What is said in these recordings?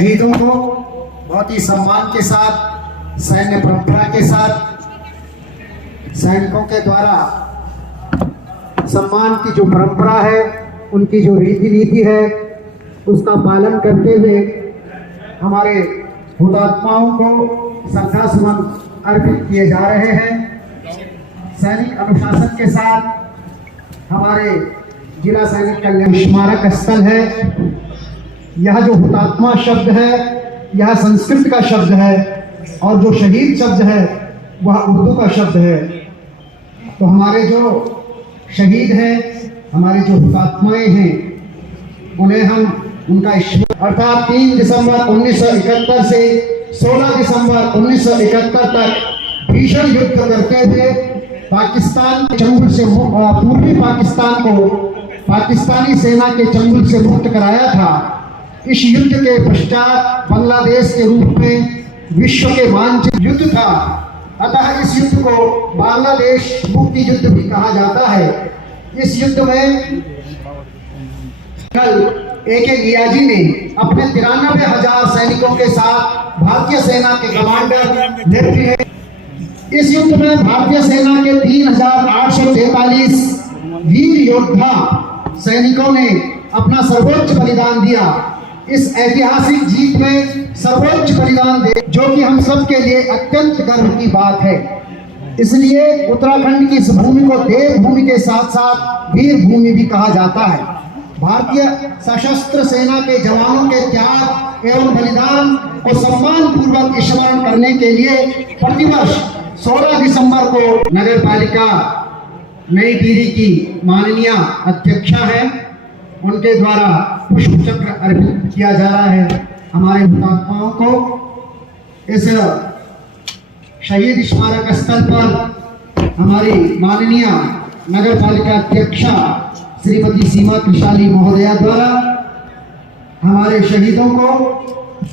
शहीदों को बहुत ही सम्मान के साथ, सैन्य परंपरा के साथ, सैनिकों के द्वारा सम्मान की जो परंपरा है, उनकी जो रीति नीति है, उसका पालन करते हुए हमारे हुतात्माओं को श्रद्धा सुमन अर्पित किए जा रहे हैं। सैनिक अनुशासन के साथ हमारे जिला सैनिक कल्याण स्मारक स्थल है। यह जो हुतात्मा शब्द है, यह संस्कृत का शब्द है, और जो शहीद शब्द है वह उर्दू का शब्द है। तो हमारे जो शहीद हैं, हमारे जो हुतात्माएं हैं, उन्हें हम उनका अर्थात 3 दिसंबर 1971 से 16 दिसंबर 1971 तक भीषण युद्ध करते हुए पाकिस्तान के चंगुल से पूर्वी पाकिस्तान को पाकिस्तानी सेना के चंगुल से मुक्त कराया था। इस युद्ध के पश्चात बांग्लादेश के रूप में विश्व के मानचित्र युद्ध था। अतः इस युद्ध को बांग्लादेश मुक्ति युद्ध भी कहा जाता है। इस युद्ध में कल AK नियाजी ने अपने 93,000 सैनिकों के साथ भारतीय सेना के कमांडर लेफ्टिनेंट, इस युद्ध में भारतीय सेना के 3,843 वीर योद्धा सैनिकों ने अपना सर्वोच्च बलिदान दिया। इस ऐतिहासिक जीत में सर्वोच्च बलिदान दे, जो कि हम सब के लिए अत्यंत गर्व की बात है। इसलिए उत्तराखंड की इस भूमि को देव भूमि के साथ साथ वीर भूमि भी कहा जाता है। भारतीय सशस्त्र सेना के जवानों के त्याग एवं बलिदान को सम्मान पूर्वक स्मरण करने के लिए प्रतिवर्ष 16 दिसंबर को नगर पालिका नई टिहरी की माननीय अध्यक्षा है, उनके द्वारा पुष्प चक्र अर्पित किया जा रहा है। हमारे हुतात्माओं को इस शहीद स्मारक स्थल पर हमारी माननीय नगर पालिका अध्यक्षा श्रीमती सीमा त्रिशाली महोदया द्वारा हमारे शहीदों को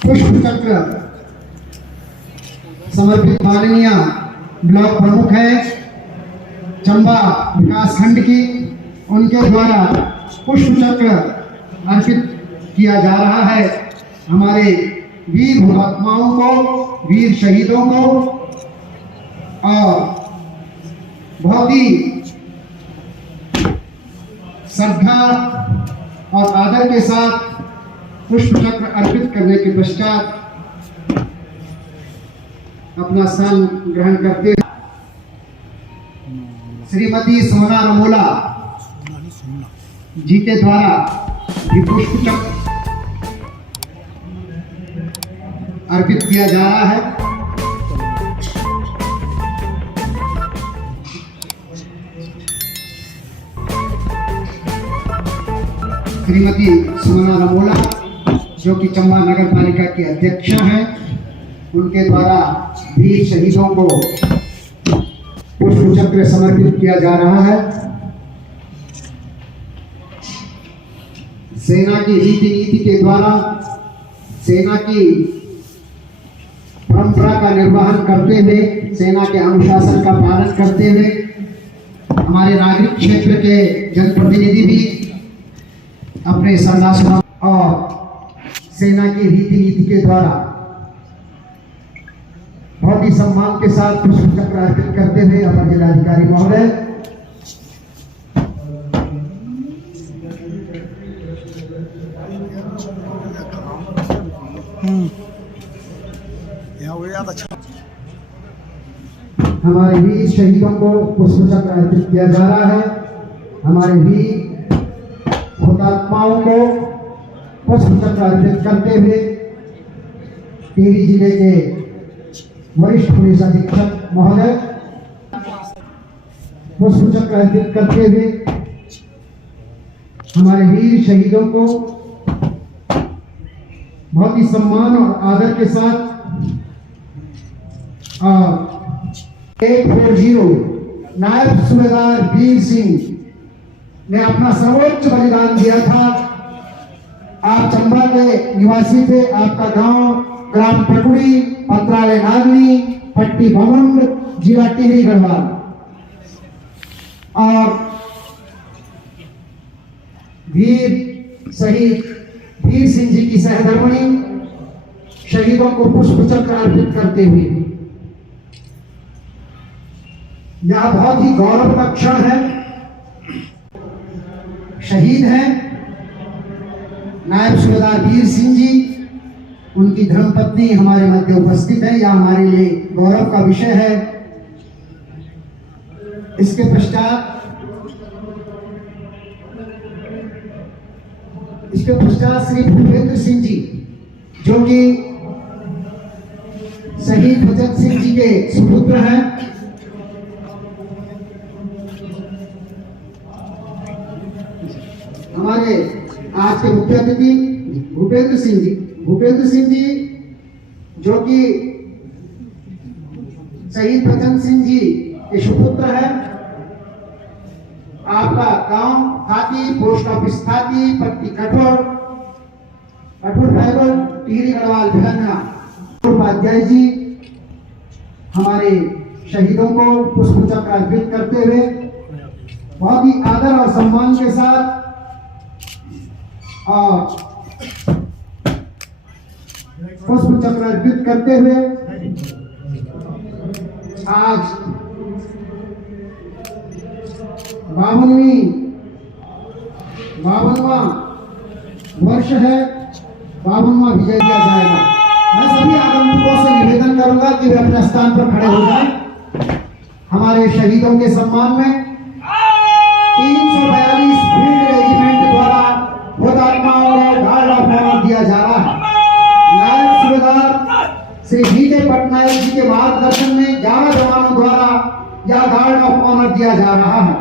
पुष्प चक्र समर्पित। माननीय ब्लॉक प्रमुख है चंबा विकासखंड की, उनके द्वारा पुष्प चक्र अर्पित किया जा रहा है। हमारे वीर हुतात्माओं को, वीर शहीदों को, और बहुत ही श्रद्धा और आदर के साथ पुष्प चक्र अर्पित करने के पश्चात अपना स्थान ग्रहण करते श्रीमती सोना रमोला जी के द्वारा भी पुष्प चक्र अर्पित किया जा रहा है। श्रीमती सोना रमोला जो कि चंबा नगर पालिका की अध्यक्षा हैं, उनके द्वारा वीर शहीदों को पुष्प चक्र समर्पित किया जा रहा है। सेना की रीति नीति के द्वारा, सेना की परंपरा का निर्वहन करते हुए, सेना के अनुशासन का पालन करते हुए हमारे नागरिक क्षेत्र के जनप्रतिनिधि भी अपने श्रद्धा सुमन और सेना की रीति नीति के द्वारा बहुत ही सम्मान के साथ पुष्प चक्र अर्पित करते हुए अपर जिलाधिकारी महोदय हमारे वीर शहीदों को पुष्प चक्र अर्पित किया जा रहा है। हमारे वीर हुतात्माओं को पुष्प चक्र अर्पित करते हुए टिहरी जिले के वरिष्ठ पुलिस अधीक्षक महोदय पुष्प चक्र अर्पित करते हुए हमारे वीर शहीदों को बहुत ही सम्मान और आदर के साथ 140 नायब सूबेदार वीर सिंह ने अपना सर्वोच्च बलिदान दिया था। आप चंबा के निवासी थे। आपका गांव ग्राम पटुड़ी, पत्रालय नागनी, पट्टी भवंड, जिला टिहरी गढ़वाल, और वीर शहीद वीर सिंह जी की सहधर्मणी शहीदों को पुष्प चक्र अर्पित करते हुए यह बहुत ही गौरव का क्षण है। शहीद हैं नायब सूबेदार वीर सिंह जी, उनकी धर्मपत्नी हमारे मध्य उपस्थित है, यह हमारे लिए गौरव का विषय है। इसके पश्चात श्री भूपेंद्र सिंह जी, जो कि शहीद भगत सिंह जी के सुपुत्र हैं। हमारे आज के मुख्य अतिथि भूपेंद्र सिंह जी जो कि शहीद भगत सिंह जी के सुपुत्र हैं। आपका गांव थाती, पोस्ट ऑफिस थाती, पट्टी कठोर फाइबर, टिहरी गढ़वाल भिलंगा। उपाध्याय जी हमारे शहीदों को पुष्प चक्र अर्पित करते हुए बहुत ही आदर और सम्मान के साथ और पुष्प चक्र अर्पित करते हुए आज 52वां वर्ष है, 52वां विजय किया जाएगा। मैं सभी आगंतुकों से निवेदन करूंगा कि वे अपने स्थान पर खड़े हो जाएं। हमारे शहीदों के सम्मान में 342 फील्ड रेजिमेंट द्वारा हुतात्माओं को गार्ड ऑफ ऑनर दिया जा रहा है। नायब सूबेदार श्री बीके पटनायक जी के मार्गदर्शन में 11 जवानों द्वारा यह गार्ड ऑफ ऑनर दिया जा रहा है।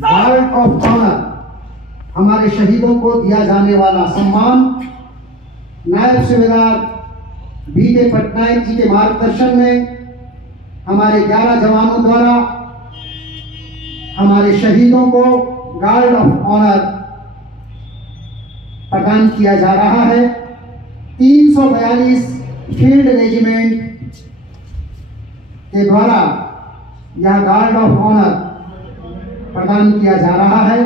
गार्ड ऑफ ऑनर हमारे शहीदों को दिया जाने वाला सम्मान नायब सूबेदार बीके पटनायक जी के मार्गदर्शन में हमारे 11 जवानों द्वारा हमारे शहीदों को गार्ड ऑफ ऑनर प्रदान किया जा रहा है। 342 फील्ड रेजिमेंट के द्वारा यह गार्ड ऑफ ऑनर प्रदान किया जा रहा है।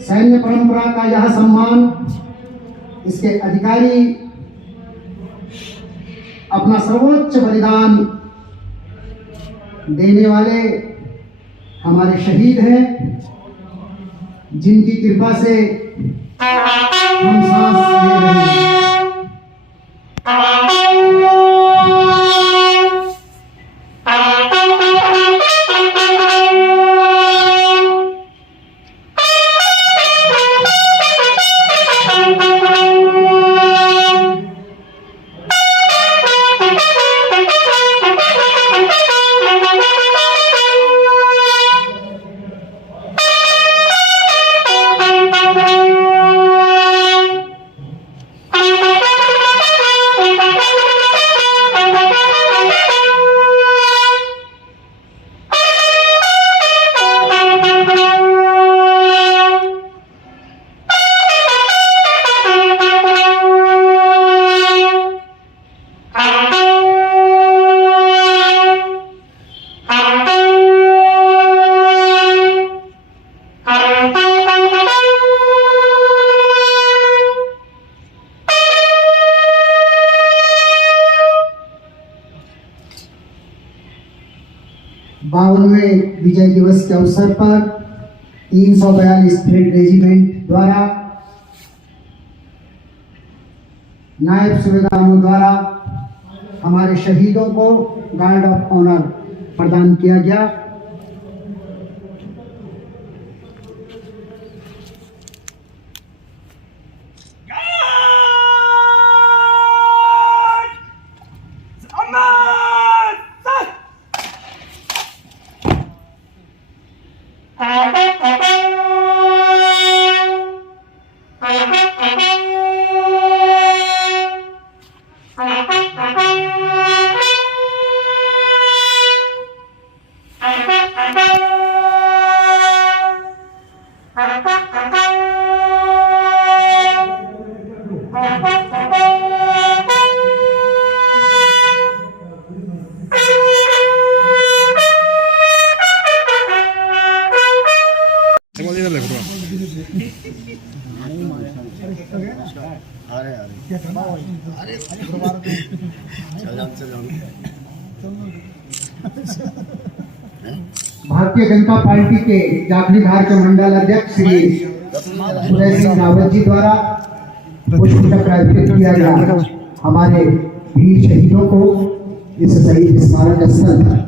सैन्य परंपरा का यह सम्मान इसके अधिकारी अपना सर्वोच्च बलिदान देने वाले हमारे शहीद हैं, जिनकी कृपा से हम सांस ले रहे हैं। विजय दिवस के अवसर पर 342 फील्ड रेजिमेंट द्वारा नायब सूबेदारों द्वारा हमारे शहीदों को गार्ड ऑफ ऑनर प्रदान किया गया। भारतीय जनता पार्टी के जाखणीधार के मंडल अध्यक्ष श्री सुरेश सिंह रावत जी द्वारा पुष्प चक्र अर्पित किया गया हमारे वीर शहीदों को इस शहीद स्मारक स्थल पर।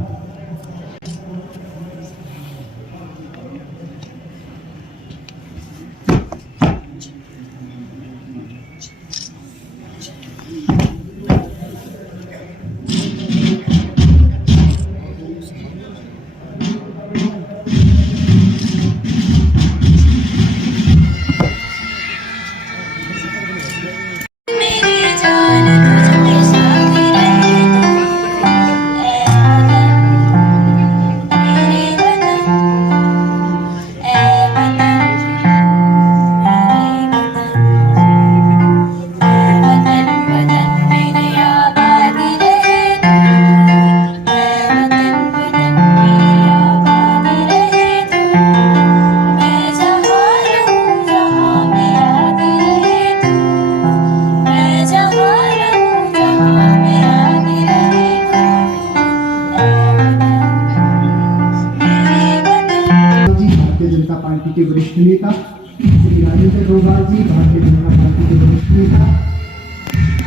जनता पार्टी के वरिष्ठ नेता श्री राजेंद्र डोभाल जी, भारतीय जनता पार्टी के वरिष्ठ नेता,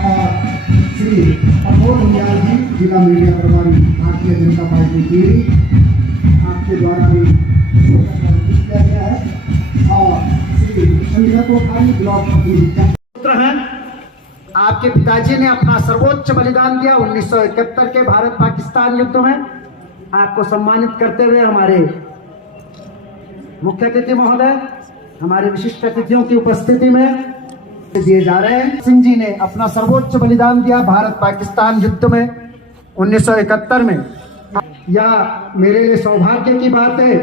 और श्री अमोल उनियाल जी, जिला मीडिया प्रभारी, भारतीय जनता पार्टी की, आपके द्वारा भी किया गया है, और श्री संघानी ब्लॉक पुत्र हैं। आपके पिताजी ने अपना सर्वोच्च बलिदान दिया 1971 के भारत पाकिस्तान युद्ध में। आपको सम्मानित करते हुए हमारे मुख्य अतिथि महोदय हमारे विशिष्ट अतिथियों की उपस्थिति में दिए जा रहे हैं। सिंह जी ने अपना सर्वोच्च बलिदान दिया भारत पाकिस्तान युद्ध में 1971 में। यह मेरे लिए सौभाग्य की बात है।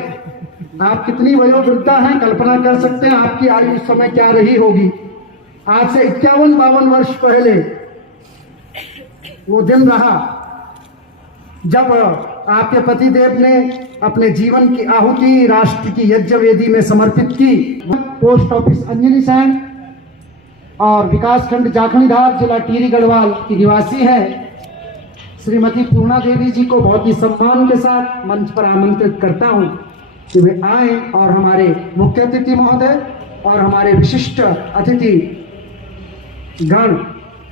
आप कितनी वयोवृद्धा हैं, कल्पना कर सकते हैं आपकी आयु उस समय क्या रही होगी। आज से 51-52 वर्ष पहले वो दिन रहा जब आपके पतिदेव ने अपने जीवन की आहुति राष्ट्र की यज्ञ वेदी में समर्पित की। पोस्ट ऑफिस अंजनी सैन और विकास खंड जाखणीधार, जिला टिहरी गढ़वाल की निवासी है श्रीमती पूर्णा देवी जी को बहुत ही सम्मान के साथ मंच पर आमंत्रित करता हूं कि वे आए और हमारे मुख्य अतिथि महोदय और हमारे विशिष्ट अतिथि गण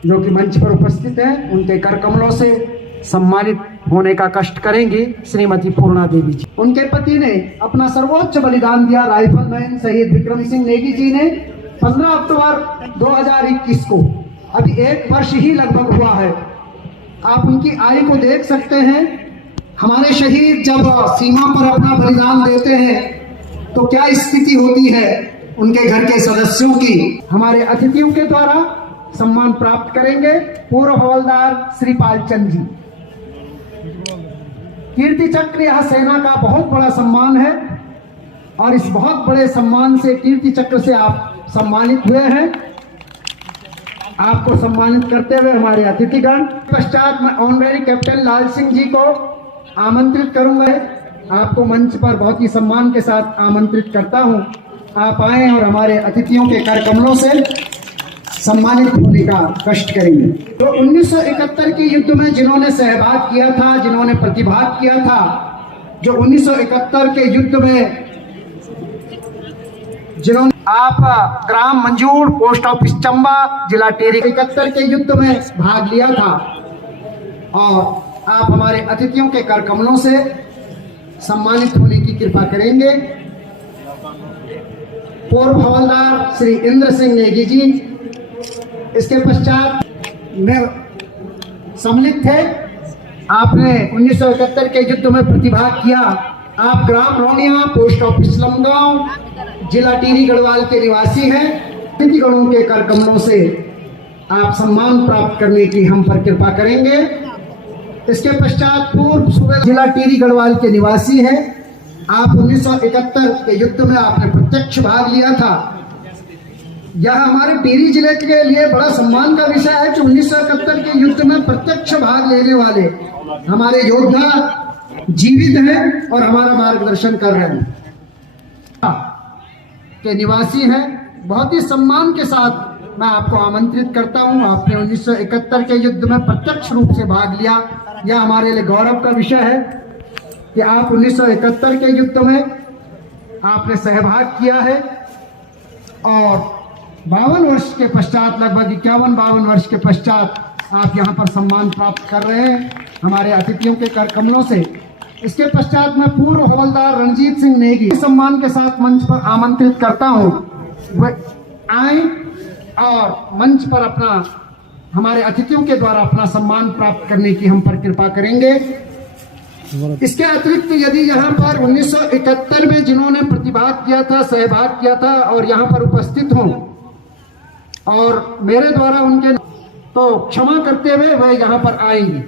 जो कि मंच पर उपस्थित हैं, उनके कर कमलों से सम्मानित होने का कष्ट करेंगी श्रीमती पूर्णा देवी जी। उनके पति ने अपना सर्वोच्च बलिदान दिया। राइफलमैन शहीद विक्रम सिंह नेगी जी ने 15 अक्टूबर 2021 को, अभी 1 वर्ष ही लगभग हुआ है। आप उनकी आयु को देख सकते हैं। हमारे शहीद जब सीमा पर अपना बलिदान देते हैं तो क्या स्थिति होती है उनके घर के सदस्यों की। हमारे अतिथियों के द्वारा सम्मान प्राप्त करेंगे पूर्व हवलदार श्री पालचंद जी। कीर्ति चक्र यह सेना का बहुत बड़ा सम्मान है और इस बहुत बड़े सम्मान से, कीर्ति चक्र से आप सम्मानित हुए हैं। आपको सम्मानित करते हुए हमारे अतिथिगण पश्चात मैं ऑनरेरी कैप्टन लाल सिंह जी को आमंत्रित करूंगा। आपको मंच पर बहुत ही सम्मान के साथ आमंत्रित करता हूं। आप आए और हमारे अतिथियों के कर कमलों से सम्मानित होने का कष्ट करेंगे। तो 1971 के युद्ध में जिन्होंने सहभाग किया था, जिन्होंने प्रतिभाग किया था, जो 1971 के युद्ध में जिन्होंने आप ग्राम मंजूर, पोस्ट ऑफिस चंबा, जिला टिहरी 71 के युद्ध में भाग लिया था और आप हमारे अतिथियों के कर कमलों से सम्मानित होने की कृपा करेंगे। पूर्व हवलदार श्री इंद्र सिंह नेगी जी, इसके पश्चात में सम्मिलित थे। आपने 1971 के युद्ध में प्रतिभाग किया। आप ग्राम रौनिया, पोस्ट ऑफिस लमगांव, जिला टिहरी गढ़वाल के निवासी हैं। अतिथिगणों के कर कमलों से आप सम्मान प्राप्त करने की हम पर कृपा करेंगे। इसके पश्चात पूर्व सूबे जिला टिहरी गढ़वाल के निवासी हैं। आप 1971 के युद्ध में आपने प्रत्यक्ष भाग लिया था। यह हमारे टिहरी जिले के लिए बड़ा सम्मान का विषय है कि 1971 के युद्ध में प्रत्यक्ष भाग लेने वाले हमारे योद्धा जीवित हैं और हमारा मार्गदर्शन कर रहे हैं। के निवासी हैं। बहुत ही सम्मान के साथ मैं आपको आमंत्रित करता हूं। आपने 1971 के युद्ध में प्रत्यक्ष रूप से भाग लिया। यह हमारे लिए गौरव का विषय है कि आप 1971 के युद्ध में आपने सहभाग किया है और 52 वर्ष के पश्चात, लगभग 51-52 वर्ष के पश्चात आप यहाँ पर सम्मान प्राप्त कर रहे हैं हमारे अतिथियों के कर कमलों से। इसके पश्चात मैं पूर्व हवलदार रणजीत सिंह नेगी सम्मान के साथ मंच पर आमंत्रित करता हूँ। वह आए और मंच पर अपना हमारे अतिथियों के द्वारा अपना सम्मान प्राप्त करने की हम पर कृपा करेंगे। इसके अतिरिक्त यदि यहाँ पर 1971 में जिन्होंने प्रतिभाग किया था, सहभाग किया था और यहाँ पर उपस्थित हों और मेरे द्वारा उनके तो क्षमा करते हुए वह यहाँ पर आएंगे।